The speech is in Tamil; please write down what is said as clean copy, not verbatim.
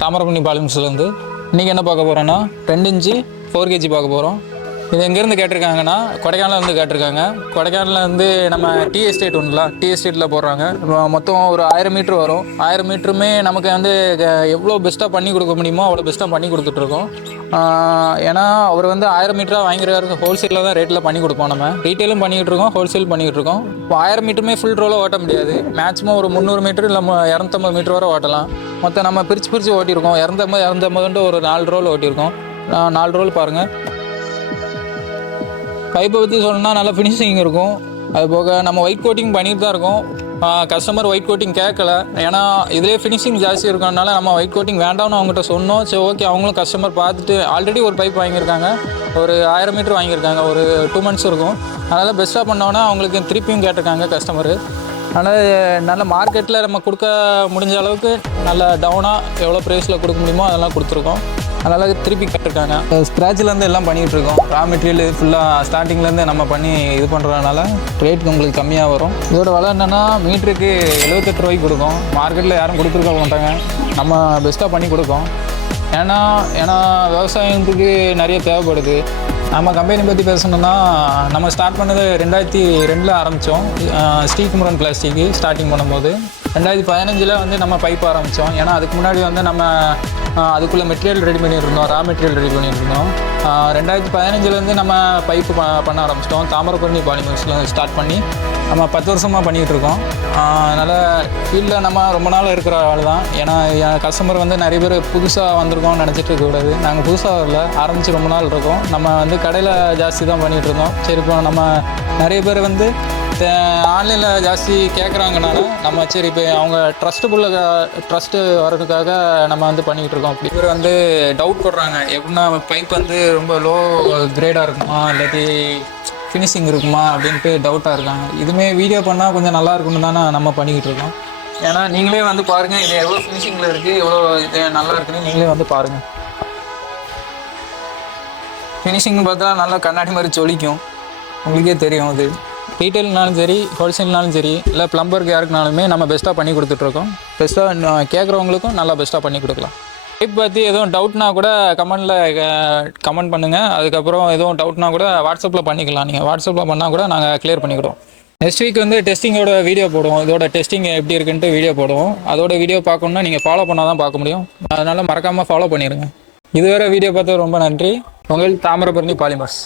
தாமிரபரணி பாலிமர்ஸ்லேருந்து. இன்றைக்கி என்ன பார்க்க போகிறோன்னா 2 இன்ச்சு 4 kg பார்க்க போகிறோம். இது எங்கேருந்து கேட்டிருக்காங்கன்னா கொடைக்கானலேருந்து கேட்டிருக்காங்க. கொடைக்கானலேருந்து நம்ம டீ எஸ்டேட் ஒன்றுல டீ எஸ்டேட்டில் போடுறாங்க. மொத்தம் ஒரு 1000 மீட்ரு வரும். 1000 மீட்டருமே நமக்கு வந்து எவ்வளோ பெஸ்ட்டாக பண்ணி கொடுக்க முடியுமோ அவ்வளோ பெஸ்ட்டாக பண்ணி கொடுத்துட்ருக்கோம். ஏன்னா அவர் வந்து 1000 மீட்டராக வாங்கிருக்காரு. ஹோல்சேலில் தான் ரேட்டில் பண்ணி கொடுப்போம். நம்ம ரீட்டெயிலும் பண்ணிக்கிட்டு இருக்கோம், ஹோல்சேல் பண்ணிக்கிட்டு இருக்கோம். இப்போ 1000 மீட்டருமே ஃபுல் ரோலாக ஓட்ட முடியாது. மேக்ஸிமம் ஒரு 300 மீட்டர் இல்லை 250 மீட்டர் வரை ஓட்டலாம். மொத்தம் நம்ம பிரித்து ஓட்டியிருக்கோம். 250 ஒரு 4 ரோல் ஓட்டியிருக்கோம். 4 ரோல் பாருங்கள். பைப்பை பற்றி சொல்லணும்னா நல்லா ஃபினிஷிங் இருக்கும். அது போக நம்ம ஒயிட் கோட்டிங் பண்ணிட்டு தான் இருக்கோம். கஸ்டமர் ஒயிட் கோட்டிங் கேட்கல. ஏன்னா இதிலே ஃபினிஷிங் ஜாஸ்தி இருக்கிறதுனால நம்ம ஒயிட் கோட்டிங் வேண்டாம்னு அவங்ககிட்ட சொன்னோம். சரி ஓகே, அவங்களும் கஸ்டமர் பார்த்துட்டு ஆல்ரெடி ஒரு பைப் வாங்கியிருக்காங்க. ஒரு 1000 மீட்டர் வாங்கியிருக்காங்க. ஒரு 2 months இருக்கும். அதனால் பெஸ்ட்டாக பண்ணோன்னா அவங்களுக்கு திருப்பியும் கேட்டிருக்காங்க கஸ்டமரு. அதனால் நல்ல மார்க்கெட்டில் நம்ம கொடுக்க முடிஞ்ச அளவுக்கு நல்ல டவுனாக எவ்வளோ ப்ரைஸில் கொடுக்க முடியுமோ அதெல்லாம் கொடுத்துருக்கோம். அதனால் திருப்பி கேட்டிருக்காங்க. ஸ்க்ராட்ச்லேருந்து எல்லாம் பண்ணிகிட்ருக்கோம். ரா மெட்டீரியல் ஃபுல்லாக ஸ்டார்டிங்லேருந்து நம்ம பண்ணி இது பண்ணுறதுனால ரேட் உங்களுக்கு கம்மியாக வரும். இதோட விலை என்னென்னா மீட்டருக்கு 78 ரூபாய்க்கு கொடுக்கும். மார்க்கெட்டில் யாரும் கொடுத்துருக்க மாட்டாங்க. நம்ம பெஸ்ட்டாக பண்ணி கொடுக்கோம். ஏன்னா விவசாயத்துக்கு நிறைய தேவைப்படுது. நம்ம கம்பெனி பற்றி பேசணுன்னா நம்ம ஸ்டார்ட் பண்ணது 2002 ஆரம்பித்தோம். ஸ்ரீகுமரன் பிளாஸ்டிக்கு ஸ்டார்டிங் பண்ணும்போது 2015 வந்து நம்ம பைப் ஆரம்பித்தோம். ஏன்னா அதுக்கு முன்னாடி வந்து நம்ம அதுக்குள்ளே மெட்டீரியல் ரெடி பண்ணியிருந்தோம், ரா மெட்டீரியல் ரெடி பண்ணியிருந்தோம். 2015 நம்ம பைப்பு பண்ண ஆரம்பிச்சிட்டோம். தாமிரபரணி பாலிமர்ஸில் ஸ்டார்ட் பண்ணி நம்ம 10 வருஷமாக பண்ணிகிட்டு இருக்கோம். அதனால் ஃபீல்டில் நம்ம ரொம்ப நாள் இருக்கிற ஆள் தான். ஏன்னா என் கஸ்டமர் வந்து நிறைய பேர் புதுசாக வந்திருக்கோம்னு நினச்சிட்டு இருக்கக்கூடாது. நாங்கள் புதுசாக வரல, ஆரம்பித்து ரொம்ப நாள் இருக்கோம். நம்ம வந்து கடையில் ஜாஸ்தி தான் பண்ணிகிட்டு இருக்கோம். சரி, இப்போ நம்ம நிறைய பேர் வந்து ஆன்லைனில் ஜாஸ்தி கேட்குறாங்கனால நம்ம சரி இப்போ அவங்க ட்ரஸ்ட்டு வர்றதுக்காக நம்ம வந்து பண்ணிக்கிட்டு இருக்கோம். அப்படி பேர் வந்து டவுட் போடுறாங்க, எப்படின்னா பைப் வந்து ரொம்ப லோ கிரேடாக இருக்குமா இல்லாட்டி ஃபினிஷிங் இருக்குமா அப்படின்ட்டு டவுட்டாக இருக்காங்க. இதுவுமே வீடியோ பண்ணால் கொஞ்சம் நல்லா இருக்குன்னு தானே நம்ம பண்ணிக்கிட்டு இருக்கோம். ஏன்னா நீங்களே வந்து பாருங்கள், இது எவ்வளோ ஃபினிஷிங்கில் இருக்குது, எவ்வளோ இது நல்லா இருக்குன்னு நீங்களே வந்து பாருங்கள். ஃபினிஷிங் பார்த்தா நல்லா கண்ணாடி மாதிரி ஜொலிக்கும், உங்களுக்கே தெரியும். அது ரீட்டெயில்னாலும் சரி, ஹோல்சேல்னாலும் சரி, இல்லை ப்ளம்பருக்கு யாருக்குனாலுமே நம்ம பெஸ்ட்டாக பண்ணி கொடுத்துட்ருக்கோம். பெஸ்ட்டாக கேட்குறவங்களுக்கும் நல்லா பெஸ்ட்டாக பண்ணி கொடுக்கலாம். பைப் பற்றி எதுவும் டவுட்னா கூட கமெண்ட் பண்ணுங்கள். அதுக்கப்புறம் எதுவும் டவுட்னா கூட வாட்ஸ்அப்பில் பண்ணிக்கலாம். நீங்கள் வாட்ஸ்அப்பில் பண்ணால் கூட நாங்கள் கிளியர் பண்ணிக்கிடுவோம். நெக்ஸ்ட் வீக் வந்து டெஸ்டிங்கோட வீடியோ போடுவோம். இதோட டெஸ்டிங் எப்படி இருக்குன்ட்டு வீடியோ போடுவோம். அதோட வீடியோ பார்க்கணுன்னா நீங்கள் ஃபாலோ பண்ணால் தான் பார்க்க முடியும். அதனால் மறக்காமல் ஃபாலோ பண்ணிடுங்க. இதுவரை வீடியோ பார்த்து ரொம்ப நன்றி. உங்கள் தாமிரபரணி பாலிமர்ஸ்.